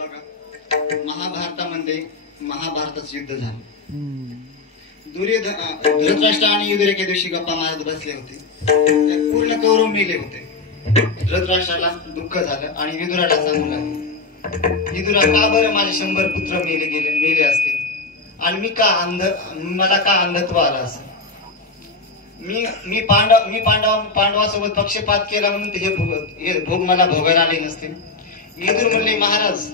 बघा, महाभारतामध्ये महाभारताचं युद्ध झालं. धृतराष्ट्र आणि युधिष्ठिर एके दिवशी गप्पा मारत बसले होते. पूर्ण कौरव मेले होते. धृतराष्ट्राला दुःख झालं आणि विदुराला सांगू लागले, विदुरा, का बरं माझे 100 पुत्र मेले असतील आणि मला का अंधत्व आलं असं? मी पांडवासोबत पक्षपात केला म्हणून हे भोग मला भोगायला आले नसते. विदुर म्हणले, महाराज,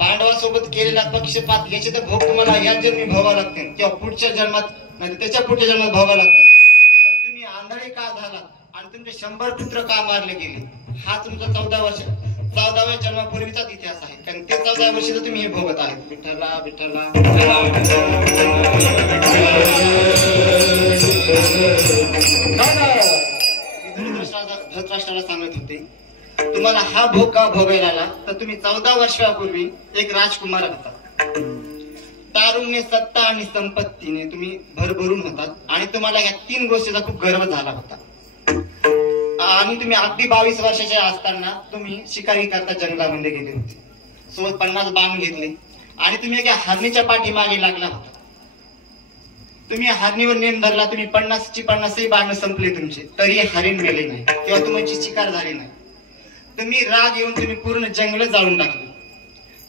पांडवासोबत केलेला पक्षपात याचे तर भोग तुम्हाला याच जन्मी भोगावं लागते किंवा पुढच्या जन्मात नाही त्याच्या पुढच्या जन्मात भोगावं लागते. पण तुम्ही आंधळे का झाला आणि तुमचे 100 पुत्र का मारले गेले? हा तुमचा 14व्या जन्मापूर्वीचाच इतिहास आहे. कारण ते 14 वर्ष तुम्ही हे भोगत आहात. विठ्ठला विठ्ठला. धृतराष्ट्राला सांगत होते, तुम्हाला हा भोग का भोगायला आला तर तुम्ही 14 वर्षापूर्वी एक राजकुमार होता. तारुण्य, सत्ता आणि संपत्तीने तुम्ही भरभरून होतात आणि तुम्हाला या 3 गोष्टीचा खूप गर्व झाला होता. आणि तुम्ही अगदी 22 वर्षाचे असताना तुम्ही शिकारी करता जंगलामध्ये गेले होते. सोबत 50 बाण घेतले आणि तुम्ही एका हरणीच्या पाठीमागे लागला होता. तुम्ही हरणीवर नेम धरला. तुम्ही 50ची बाण संपले तुमचे, तरी हरिण मेले नाही किंवा तुमची शिकार झाली नाही. तुम्ही राग येऊन तुम्ही पूर्ण जंगल जाळून टाकले.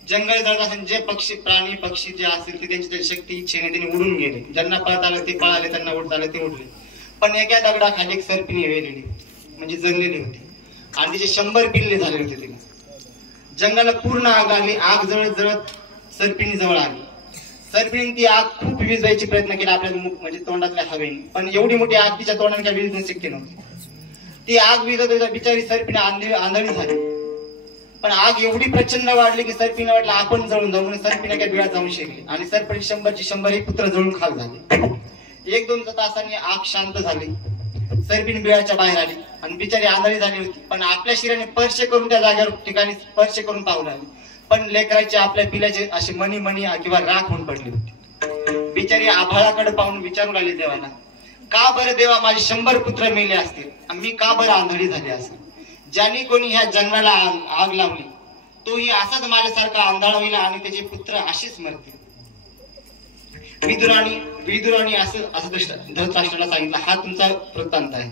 जंगल जळत असेल जे प्राणी पक्षी जे असतील ते त्यांची शक्ती इच्छेने त्यांनी उडून गेले. ज्यांना पळत आलं ते पळाले, त्यांना उडता आलं ते उडले. पण एका दगडाखाली एक सर्पिणी वेलेली म्हणजे जगलेली होती आणि तिचे 100 पिल्ले झाले होते. तिला जंगलाला पूर्ण आग आली. आग जळत जळत सर्पिणी जवळ आली. सर्पिणी ती आग खूप विझवायची प्रयत्न केला आपल्या म्हणजे तोंडातल्या हवेने, पण एवढी मोठी आग तिच्या तोंडाने काय विझणं शक्य नव्हती. ती आग विझत बिचारी सर्पिणी आंधळी झाली. पण आग एवढी प्रचंड वाढली की सर्पिणी वाटलं आपण जळून जाऊ म्हणून सर्पिणी काय बिळात जाऊन शिरली आणि सर्पिणी 100ची 100 पुत्र जळून खाक झाले. 1-2 तासांनी आग शांत झाली. सर्पिणी बिळाच्या बाहेर आली आणि बिचारी आंधळी झाली होती, पण आपल्या शिराने स्पर्श करून त्या जागेवर ठिकाणी स्पर्श करून पाहू लागली. पण लेकराचे आपल्या पिल्याचे असे मणी किंवा राख होऊन पडली होती. बिचारी आभाळाकडे पाहून विचारू लागली देवाला, का बरं देवा माझे 100 पुत्र मेले असतील आणि मी का बरं आंधळी झाली असेल? ज्यांनी कोणी ह्या जंगलाला आग लावली तोही असाच माझ्यासारखा आंधळा होईल आणि त्याचे पुत्र असेच मरतील. विदुराने असं धृतराष्ट्राला सांगितलं, हा तुमचा वृत्तांत आहे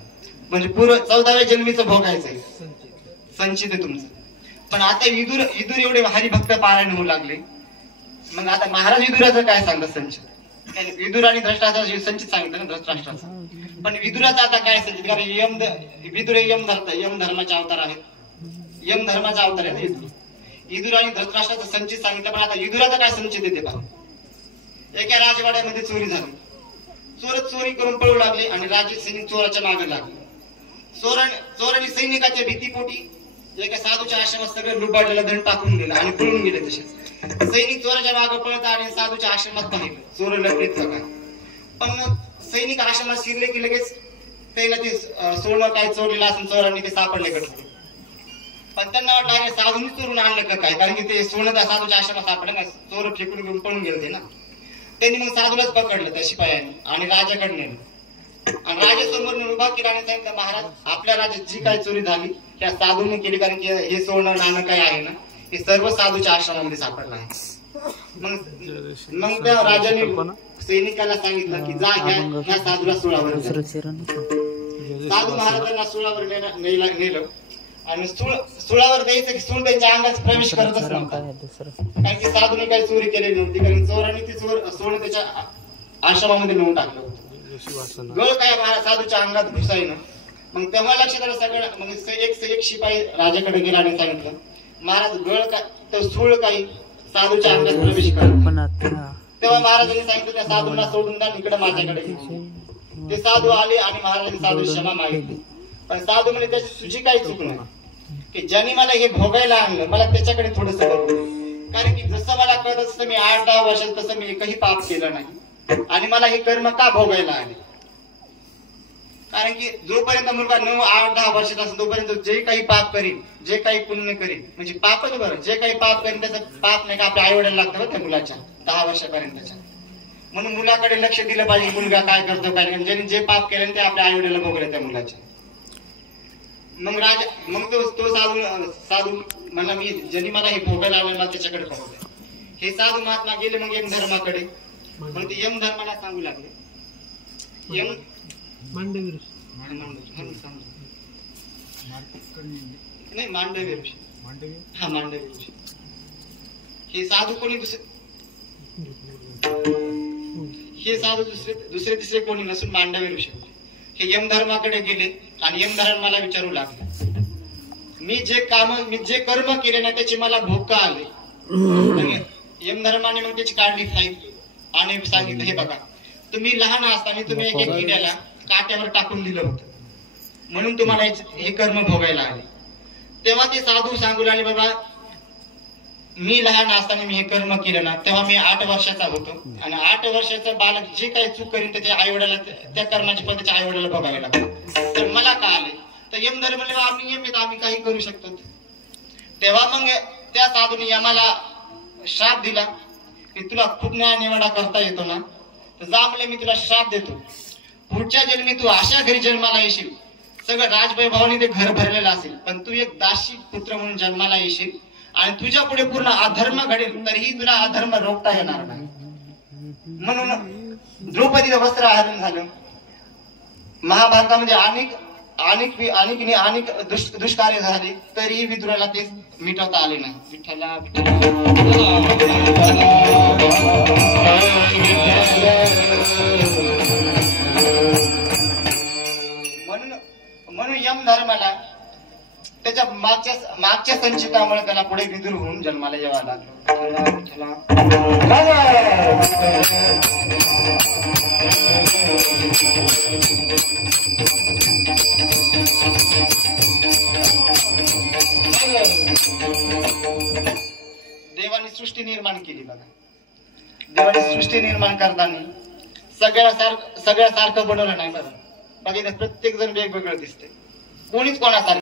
म्हणजे पूर्व 14व्या जन्मीचं भोगायचंय, संचित आहे तुमचं. पण आता विदुर एवढे हरिभक्त पारायण होऊ लागले. मग आता महाराज विदुराचं काय सांगत संचित? विदुर आणि धृतराष्ट्राचा संचित सांगितलं ना धृतराष्ट्राचा. पण विदुराचा आता काय संचित? कारण विदुर यम धर्माचे अवतार आहेत. यम धर्माचा अवतार आहे विदुर आणि धृतराष्ट्राचा संचित सांगितलं. पण आता विदुराचा काय संचित येते पहा. एका राजवाड्यामध्ये चोरी झाली. चोरी करून पळू लागले आणि राजे सैनिक चोराच्या मागे लागले. चोरांनी सैनिकाच्या भीतीपोटी एका साधूच्या आश्रमात सगळं लुबाडलेला धन टाकून गेला आणि पळून गेले. तसेच सैनिक चोराच्या मागे पळत आणि साधूच्या आश्रमात पाहिलं चोर लपलीत का. पण सैनिक आश्रमात शिरले की लगेच त्याला ते सोनं काय चोरलेलं असून चोरांनी ते सापडले कडे. पण त्यांना वाटलं अरे साधूंनी चोरून आणलं का काय, कारण की ते सोनं त्या साधूच्या आश्रमात सापडलं ना, चोर फेकून घेऊन पळून गेले ना. त्यांनी मग साधूलाच पकडलं त्या शिपायांनी आणि राजाकडे नेलं आणि राजासमोर उभा केला आणि सांगितलं, महाराज आपल्या राज्यात जी काही चोरी झाली त्या साधूने केली, कारण की हे सोनं नाणं काय आहे ना हे सर्व साधूच्या आश्रमामध्ये सापडलं आहे. मग त्या राजाने सैनिकाला सांगितलं की जा ह्या साधूला सुळावर. साधू महाराजांना सुळावर नेलं आणि सुळावर द्यायचं की सूळ त्यांच्या अंगात प्रवेश करतच नव्हता, कारण की साधूने काही चोरी केलेली नव्हती. कारण चोरांनी ती सोनं त्याच्या आश्रमामध्ये नेऊन टाकलं होतं. गळ काय साधूच्या अंगात घुसायनं. मग तेव्हा लक्षात आलं सगळं. मग एक शिपाई राजाकडे गेला आणि सांगितलं, महाराज गळ काय तर सूळ काही साधूच्या अंगात प्रवेश करत. तेव्हा महाराजांनी सांगितलं त्या साधूंना सोडून द्या, इकडे माझ्याकडे. ते साधू आले आणि महाराजांनी साधू क्षमा मागितली. पण साधू म्हणजे त्याची तुझी काही चूक नाही की ज्यांनी मला हे भोगायला आणलं मला त्याच्याकडे थोडस बघू. कारण की जसं मला कळत असतं मी 8-10 वर्षात तसं मी एकही पाप केलं नाही आणि मला हे कर्म का भोगायला आले. कारण की जोपर्यंत मुलगा 9-8-10 वर्षात असेल तोपर्यंत जे काही पाप करीन, जे काही पुण्य करीन, म्हणजे पापच बरं, जे काही पाप करीन त्याचं पाप नाही का आपल्या आई वडिलांना लागतं त्या मुलाच्या 10 वर्षापर्यंतच्या. म्हणून मुलाकडे लक्ष दिलं पाहिजे, मुलगा काय करतो काय नाही. ज्यांनी जे पाप केले ते आपल्या आई वडिलांना भोगले त्या मुलाच्या. मग तो साधू म्हणला मी ज्यांनी मला हे भोगायला आलं मला त्याच्याकडे पाहू द्या. हे साधू महात्मा गेले मग यम धर्माकडे. मग ते यम धर्माला सांगू लागले यम मांडवी ऋषी. हा मांडवी ऋषी. हे साधू कोणी दुसरे तिसरे कोणी नसून मांडवी ऋषी. हे यम धर्माकडे गेले आणि यम धर्माला विचारू लागले मी जे कर्म केले ना त्याचे मला भोग का आले. यम धर्माने मग त्याची काढली फाईल आणि सांगितलं हे बघा तुम्ही लहान असताना तुम्ही एक किड्याला काट्यावर टाकून दिलं होतं म्हणून तुम्हाला हे कर्म भोगायला आले. तेव्हा ते साधू सांगू लागले बाबा मी लहान असताना मी हे कर्म केलं ना तेव्हा मी 8 वर्षाचा होतो आणि 8 वर्षाचा बालक जे काही चूक करीन त्याच्या आई वडिला त्या कर्माची पण त्याच्या आई वडिला बघावे लागतात. तर मला का आले तर यम धर्म म्हणले आम्ही यम आम्ही काही करू शकतो. तेव्हा मग त्या साधूने यमाला श्राप दिला की तुला खूप न्याय निवाडा करता येतो ना तर जा म्हणले मी तुला श्राप देतो पुढच्या जन्मी तू अशा घरी जन्माला येशील सगळं राजवैभवाने ते घर भरलेलं असेल पण तू एक दासी पुत्र म्हणून जन्माला येशील आणि तुझ्या पुढे पूर्ण अधर्म घडेल तरीही तुला अधर्म रोखता येणार नाही. म्हणून द्रौपदीचं वस्त्र हरण झालं. महाभारतामध्ये अनेक दुष्कार्य झाले तरीही विदुराला ते मिटवता आले नाही. विठ्ठला म्हणून यम धर्माला त्याच्या मागच्या संचितामुळे त्याला पुढे विदुर होऊन जन्माला यावं लागलं. देवाने सृष्टी निर्माण केली बघा. देवाने सृष्टी निर्माण करताना सगळ्यासारखं बनवलं नाही बघा. बघा प्रत्येक जण वेगवेगळं दिसतंय कोणीच कोणासारखं